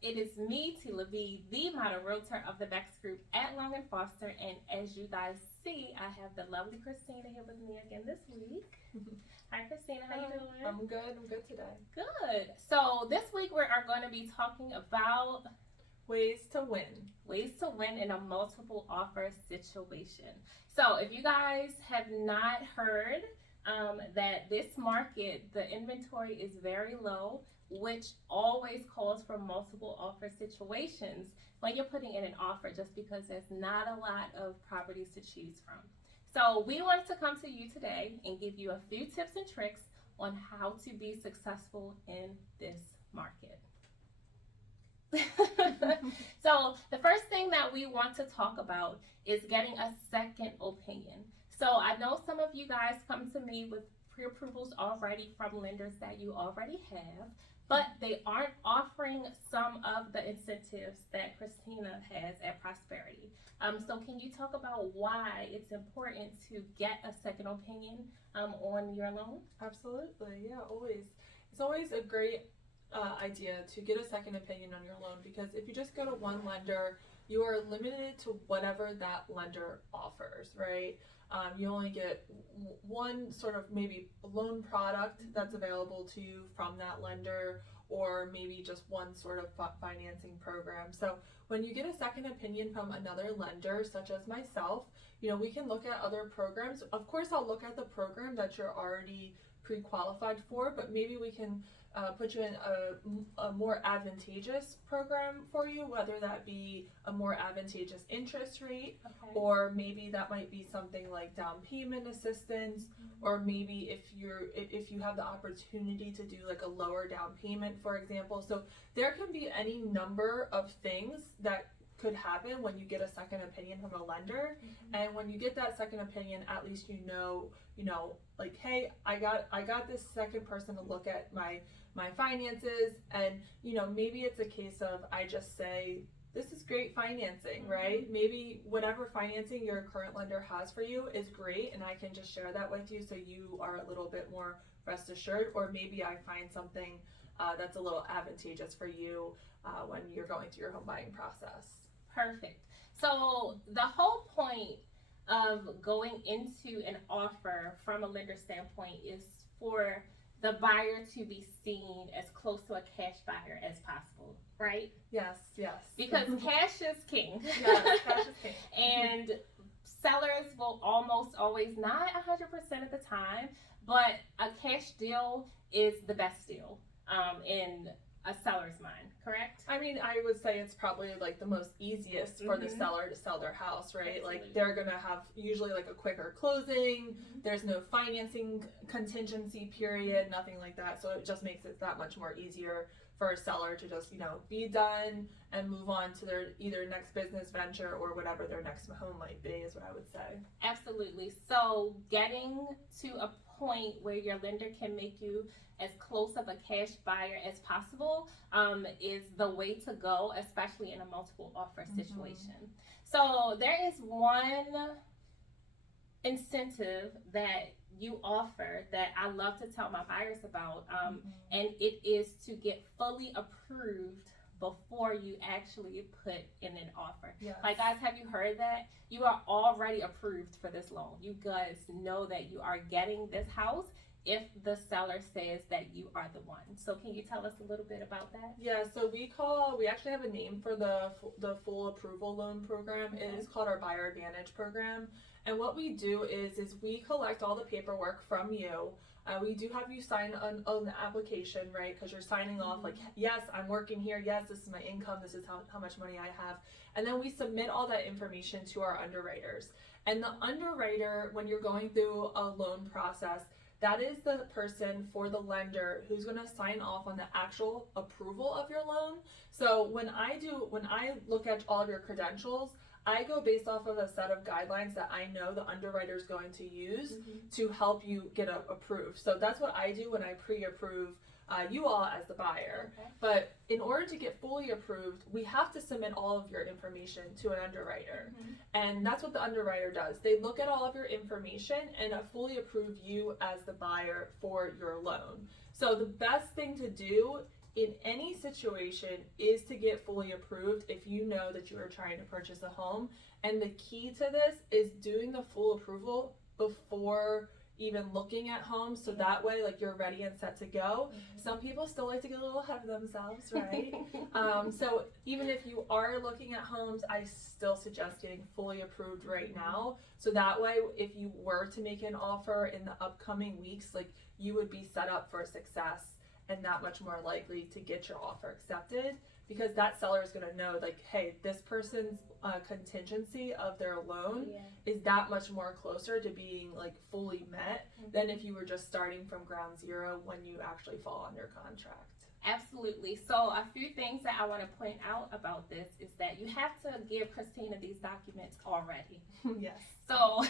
It is me, Tila B, the model realtor of the Bex Group at Long and Foster, and as you guys see, I have the lovely Kristina here with me again this week. Hi, Kristina. How you doing? I'm good. I'm good today. Good. So this week we are going to be talking about ways to win. Ways to win in a multiple offer situation. So if you guys have not heard that this market, the inventory is very low, which always calls for multiple offer situations when you're putting in an offer, just because there's not a lot of properties to choose from. So we wanted to come to you today and give you a few tips and tricks on how to be successful in this market. So the first thing that we want to talk about is getting a second opinion. So I know some of you guys come to me with pre-approvals already from lenders that you already have, but they aren't offering some of the incentives that Kristina has at Prosperity. So can you talk about why it's important to get a second opinion on your loan? Absolutely, yeah, always. It's always a great idea to get a second opinion on your loan, because if you just go to one lender, you are limited to whatever that lender offers, right? You only get one sort of maybe loan product that's available to you from that lender, or maybe just one sort of financing program. So when you get a second opinion from another lender, such as myself, we can look at other programs. Of course, I'll look at the program that you're already pre-qualified for, but maybe we can put you in a more advantageous program for you, whether that be a more advantageous interest rate, Okay. or maybe that might be something like down payment assistance, or maybe if you have the opportunity to do like a lower down payment, for example. So there can be any number of things that could happen when you get a second opinion from a lender. And when you get that second opinion, at least like, hey, I got this second person to look at my finances, and maybe it's a case of I just say, this is great financing, right? Maybe whatever financing your current lender has for you is great, and I can just share that with you so you are a little bit more rest assured. Or maybe I find something that's a little advantageous for you when you're going through your home buying process. Perfect. So the whole point of going into an offer from a lender standpoint is for the buyer to be seen as close to a cash buyer as possible, right? Yes. Because cash is king. Yes, cash is king. And sellers will almost always, not 100% of the time, but a cash deal is the best deal in a seller's mind, correct? I mean, I would say it's probably like the most easiest for the seller to sell their house, right? Absolutely. Like they're gonna have usually like a quicker closing. There's no financing contingency period, nothing like that. So it just makes it that much more easier for a seller to just, be done and move on to their either next business venture or whatever their next home might be, is what I would say. Absolutely. So getting to a point where your lender can make you as close of a cash buyer as possible is the way to go, especially in a multiple offer situation. So there is one incentive that you offer that I love to tell my buyers about, and it is to get fully approved before you actually put in an offer. Yes. Like, guys, have you heard that? You are already approved for this loan. You guys know that you are getting this house if the seller says that you are the one. So can you tell us a little bit about that? Yeah, so we actually have a name for the full approval loan program. Okay. It is called our Buyer Advantage program. And what we do is we collect all the paperwork from you. We do have you sign an application, right? Because you're signing off like, yes, I'm working here. Yes, this is my income. This is how much money I have. And then we submit all that information to our underwriters. And the underwriter, when you're going through a loan process, that is the person for the lender who's going to sign off on the actual approval of your loan. So when I look at all of your credentials, I go based off of a set of guidelines that I know the underwriter is going to use to help you get approved. So that's what I do when I pre-approve you all as the buyer. Okay. But in order to get fully approved, we have to submit all of your information to an underwriter. And that's what the underwriter does. They look at all of your information and fully approve you as the buyer for your loan. So the best thing to do in any situation is to get fully approved if you know that you are trying to purchase a home. And the key to this is doing the full approval before even looking at homes, so that way like you're ready and set to go. Some people still like to get a little ahead of themselves, right? So even if you are looking at homes, I still suggest getting fully approved right now, so that way if you were to make an offer in the upcoming weeks, like you would be set up for success and that much more likely to get your offer accepted, because that seller is going to know like, hey, this person's contingency of their loan is that much more closer to being like fully met than if you were just starting from ground zero when you actually fall under contract. Absolutely. So a few things that I want to point out about this is that you have to give Kristina these documents already. Yes. So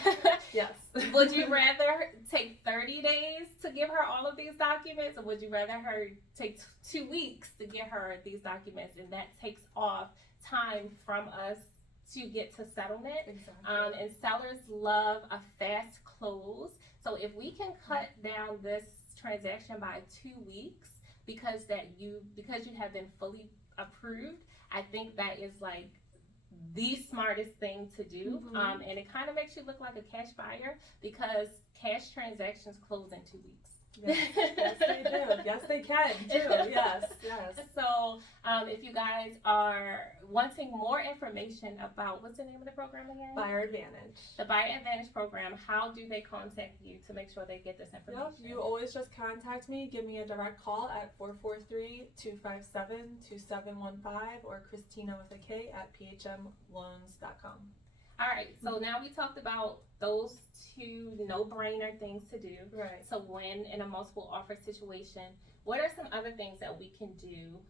yes. Would you rather take 30 days to give her all of these documents, or would you rather her take 2 weeks to get her these documents, and that takes off time from us to get to settlement? Exactly. And sellers love a fast close. So if we can cut down this transaction by 2 weeks because you have been fully approved, I think that is like the smartest thing to do. And it kind of makes you look like a cash buyer, because cash transactions close in 2 weeks. Yes, yes they do. Yes, they can too. Yes, yes. So if you guys are wanting more information about, what's the name of the program again? Buyer Advantage. The Buyer Advantage program, how do they contact you to make sure they get this information? Yep, you always just contact me. Give me a direct call at 443-257-2715 or Kristina with a K at phmloans.com. All right, so now we talked about those 2 no-brainer things to do to win in a multiple offer situation. What are some other things that we can do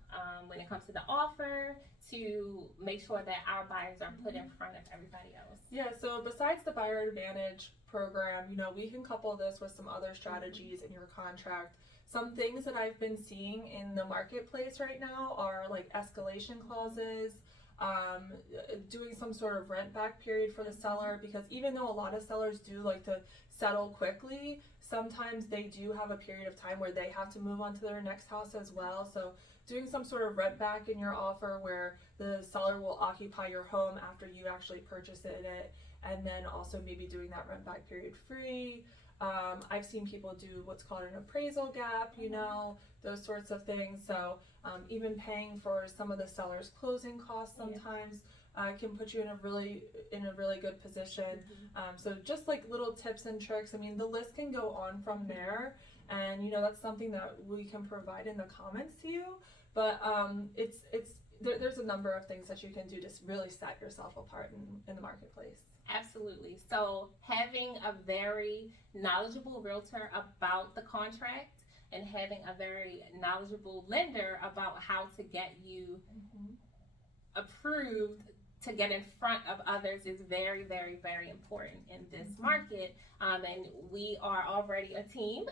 when it comes to the offer to make sure that our buyers are put in front of everybody else? Yeah, so besides the Buyer Advantage program, we can couple this with some other strategies in your contract. Some things that I've been seeing in the marketplace right now are like escalation clauses, doing some sort of rent back period for the seller, because even though a lot of sellers do like to settle quickly, sometimes they do have a period of time where they have to move on to their next house as well. So doing some sort of rent back in your offer where the seller will occupy your home after you actually purchase it, and then also maybe doing that rent back period free. I've seen people do what's called an appraisal gap, those sorts of things. So even paying for some of the seller's closing costs sometimes can put you in a really good position. So just like little tips and tricks. I mean, the list can go on from there, and that's something that we can provide in the comments to you. But there's a number of things that you can do to really set yourself apart in the marketplace. Absolutely. So having a very knowledgeable realtor about the contract and having a very knowledgeable lender about how to get you approved to get in front of others is very, very, very important in this market. And we are already a team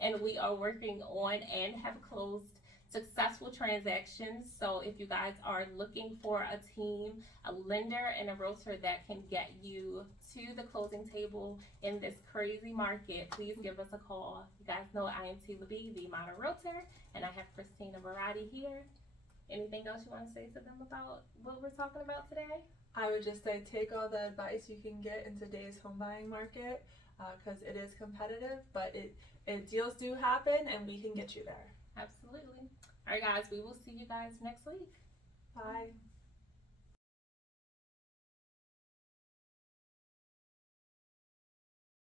and we are working on and have closed successful transactions. So if you guys are looking for a team, a lender, and a realtor that can get you to the closing table in this crazy market, please give us a call. You guys know I am Tila B, the model realtor, and I have Kristina Moradi here. Anything else you want to say to them about what we're talking about today? I would just say take all the advice you can get in today's home buying market, because it is competitive, but deals do happen and we can get you there. Absolutely. All right, guys, we will see you guys next week. Bye.